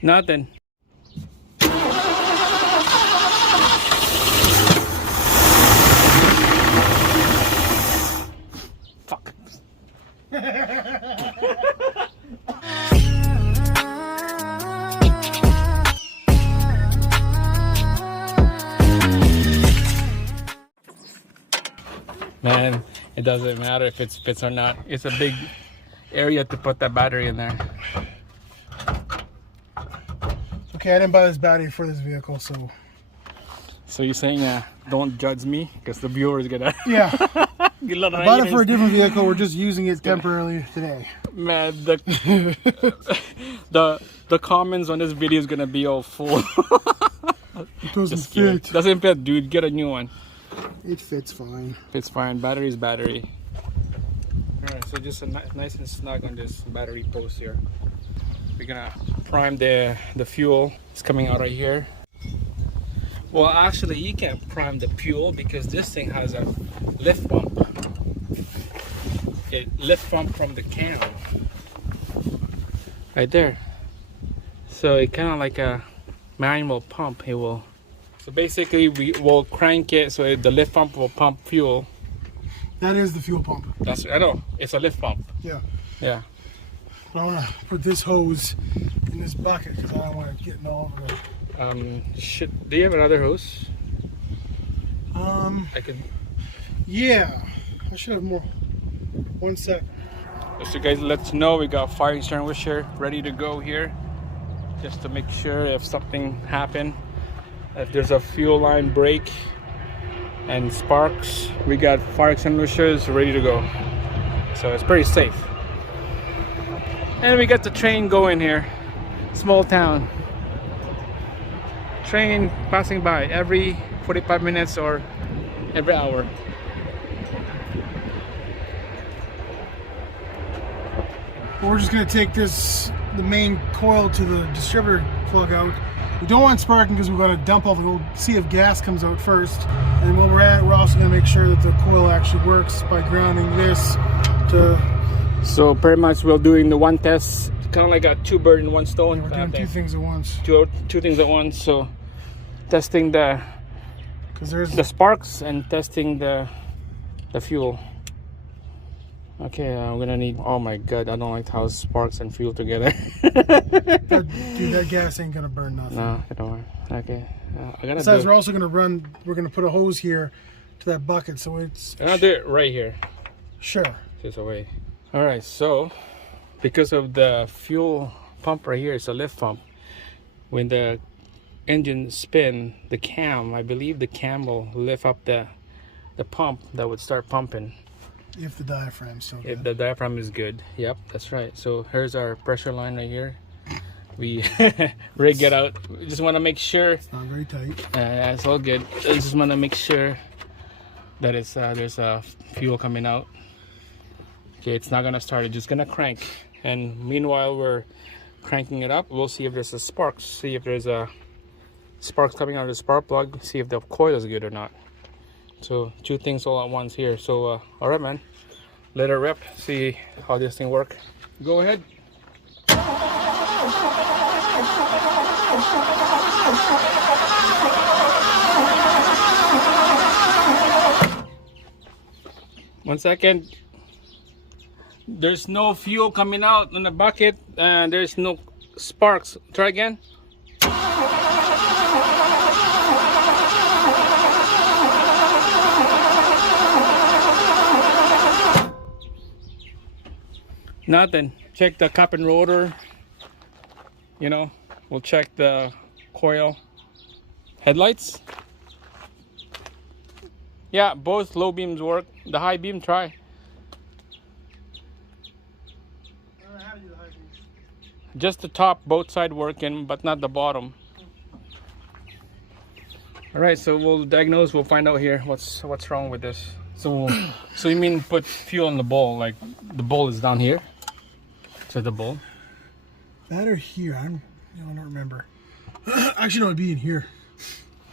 Nothing. Fuck. Man, it doesn't matter if it fits or not. It's a big area to put that battery in there. Okay, I didn't buy this battery for this vehicle, so... So you're saying don't judge me? Because the viewer is gonna... Yeah. I bought it for a different vehicle, we're just using it temporarily today. Man, the comments on this video is gonna be all full. It doesn't fit. Doesn't fit, dude. Get a new one. It fits fine. Fits fine. Battery is battery. Alright, so just nice and snug on this battery post here. We're gonna prime the fuel. It's coming out right here. Well, actually, you can't prime the fuel because this thing has a lift pump. It lift pump from the cam right there. So it kind of like a manual pump. It will. So basically, we will crank it so the lift pump will pump fuel. That is the fuel pump. That's, I know, it's a lift pump. Yeah. Yeah. But I want to put this hose in this bucket because I don't want it getting all over the... Do you have another hose? I could. Yeah, I should have more. 1 sec. So guys, let's know we got fire extinguisher ready to go here, just to make sure if something happened, if there's a fuel line break and sparks, we got fire extinguishers ready to go. So it's pretty safe. And we got the train going here. Small town. Train passing by every 45 minutes or every hour. We're just going to take the main coil to the distributor plug out. We don't want sparking because we're going to dump all the old, see if gas comes out first. And while we're at it, we're also going to make sure that the coil actually works by grounding this to... So pretty much we're doing the one test, kind of like a two bird in one stone. We're doing two things at once. Two things at once. So testing the sparks and testing the fuel. Okay, I'm gonna need. Oh my god, I don't like how sparks and fuel together. Dude, that gas ain't gonna burn nothing. No, I don't worry. Okay, I gotta. Besides, we're also gonna We're gonna put a hose here to that bucket, so it's. And I'll do it right here. Sure. Just away. All right, so because of the fuel pump right here, it's a lift pump. When the engine spin, the cam, I believe the cam will lift up the pump that would start pumping. If the diaphragm's still good. If the diaphragm is good. Yep, that's right. So here's our pressure line right here. We rig it out. We just want to make sure. It's not very tight. It's all good. I just want to make sure that it's there's fuel coming out. Okay, it's not gonna start. It's just gonna crank. And meanwhile, we're cranking it up. We'll see if there's a sparks. See if there's a sparks coming out of the spark plug. See if the coil is good or not. So two things all at once here. So all right, man, let it rip, see how this thing work. Go ahead. 1 second. There's no fuel coming out in the bucket and there's no sparks. Try again. Nothing. Check the cap and rotor. You know, we'll check the coil. Headlights. Yeah, both low beams work. The high beam, try. Just the top, both sides working, but not the bottom. All right, so we'll diagnose. We'll find out here what's wrong with this. So you mean put fuel in the bowl? Like the bowl is down here? To the bowl? That or here? I don't remember. Actually, no, it'd be in here.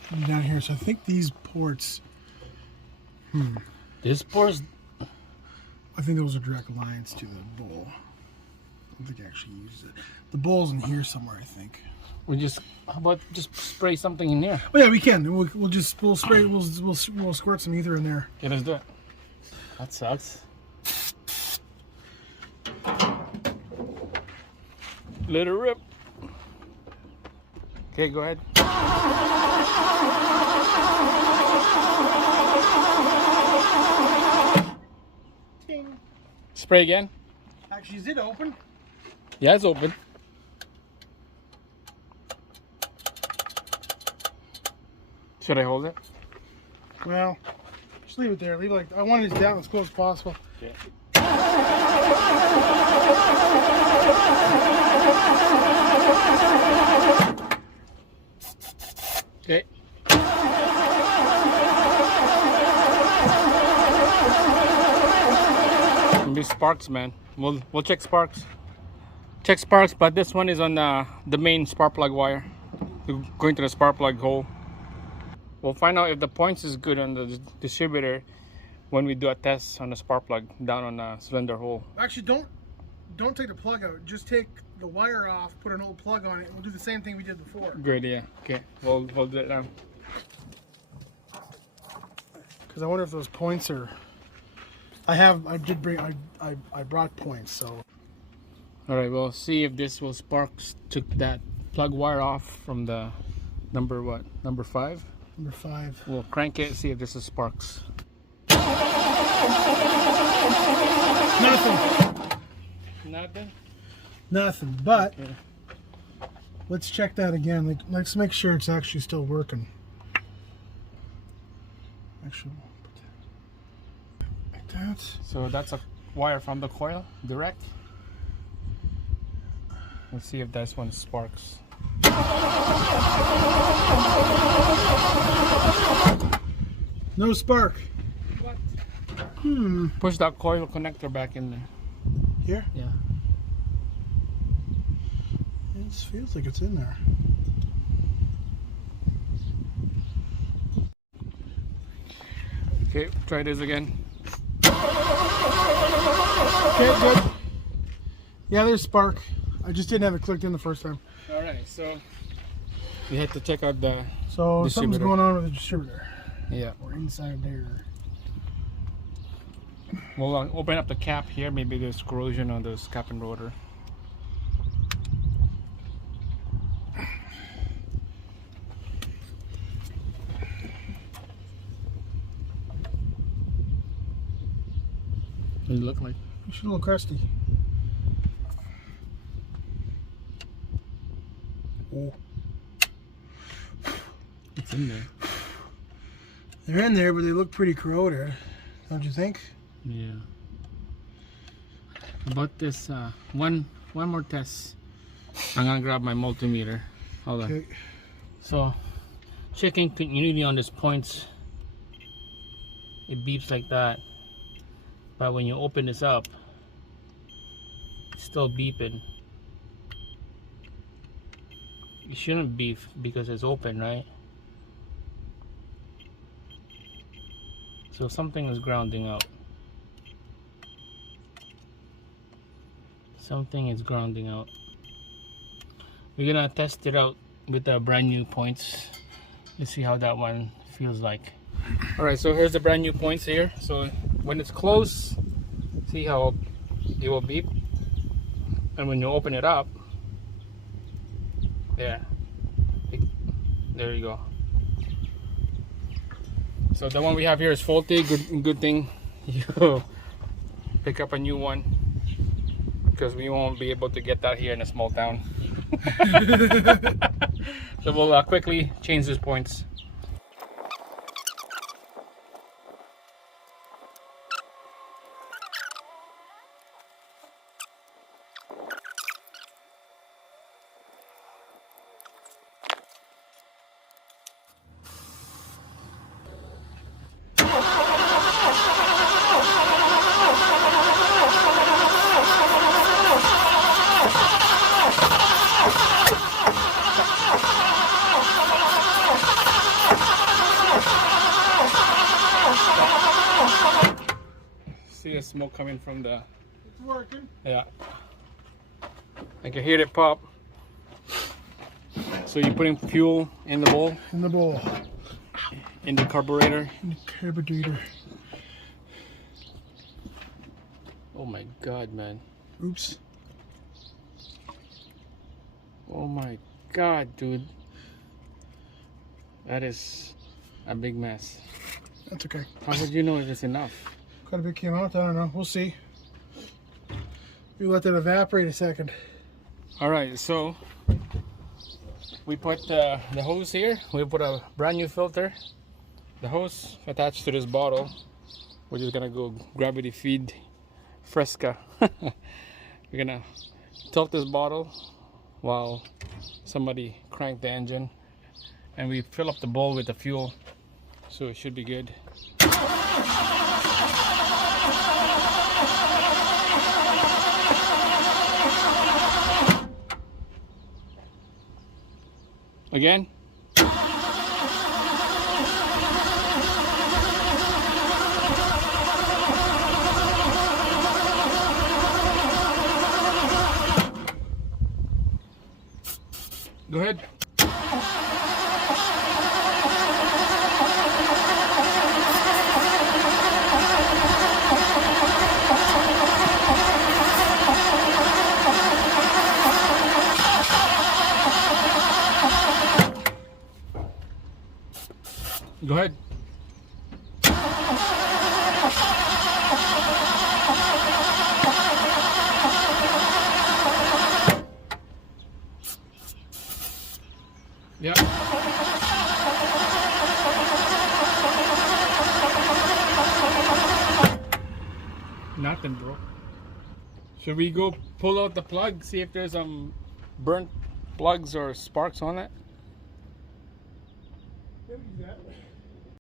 It'd be down here. So I think these ports. These ports? I think those are direct lines to the bowl. don't think I actually used it. The bowl's in here somewhere, I think. How about just spray something in here? Oh yeah, we can. We'll spray. We'll squirt some ether in there. Yeah, let's do it. That sucks. Let it rip. Okay, go ahead. Ting. Spray again. Actually, is it open? Yeah, it's open. Should I hold it? Well, just leave it there. Leave it like I want it down as close as possible. Okay. Okay. Maybe sparks, man. We'll check sparks. Check sparks, but this one is on the main spark plug wire. Going to the spark plug hole. We'll find out if the points is good on the distributor when we do a test on the spark plug down on the cylinder hole. Actually, don't take the plug out. Just take the wire off, put an old plug on it, and we'll do the same thing we did before. Good idea. Okay, we'll do it now. Because I wonder if those points are. I brought points, so. All right, we'll see if this will sparks. Took that plug wire off from the number 5. Number 5. We'll crank it, see if this is sparks. Nothing. Nothing. But let's check that again. Let's make sure it's actually still working. Actually, like that. So that's a wire from the coil direct. Let's see if this one sparks. No spark. What? Hmm. Push that coil connector back in there. Here? Yeah. It feels like it's in there. Okay, try this again. Okay, good. Yeah, there's spark. I just didn't have it clicked in the first time. Alright, so we had to check out the So something's distributor. going on with the distributor. Yeah. Or inside there. We'll open up the cap here. Maybe there's corrosion on those cap and rotor. What does it look like? It's a little crusty. Oh. It's in there. They're in there, but they look pretty corroded. Don't you think? Yeah. About this one more test. I'm gonna grab my multimeter. Hold on. Okay. So checking continuity on these points. It beeps like that. But when you open this up, it's still beeping. It shouldn't beep because it's open, right? So something is grounding out. Something is grounding out. We're gonna test it out with the brand new points. Let's see how that one feels like. Alright, so here's the brand new points here. So when it's closed, see how it will beep. And when you open it up, there you go. So the one we have here is faulty. Good thing you pick up a new one, because we won't be able to get that here in a small town. So we'll quickly change these points. See the smoke coming from the... It's working. Yeah. I can hear it pop. So you're putting fuel in the bowl? In the bowl. In the carburetor? In the carburetor. Oh my god, man. Oops. Oh my god, dude. That is a big mess. That's okay. How would you know if it's enough? Quite a bit came out. I don't know. We'll see. We let that evaporate a second. Alright, so we put the hose here. We put a brand new filter. The hose attached to this bottle. We're just gonna go gravity feed Fresca. We're gonna tilt this bottle while somebody crank the engine, and we fill up the bowl with the fuel, so it should be good. Again. Go ahead. Go ahead. Yeah. Nothing, bro. Should we go pull out the plug, see if there's burnt plugs or sparks on it? Exactly.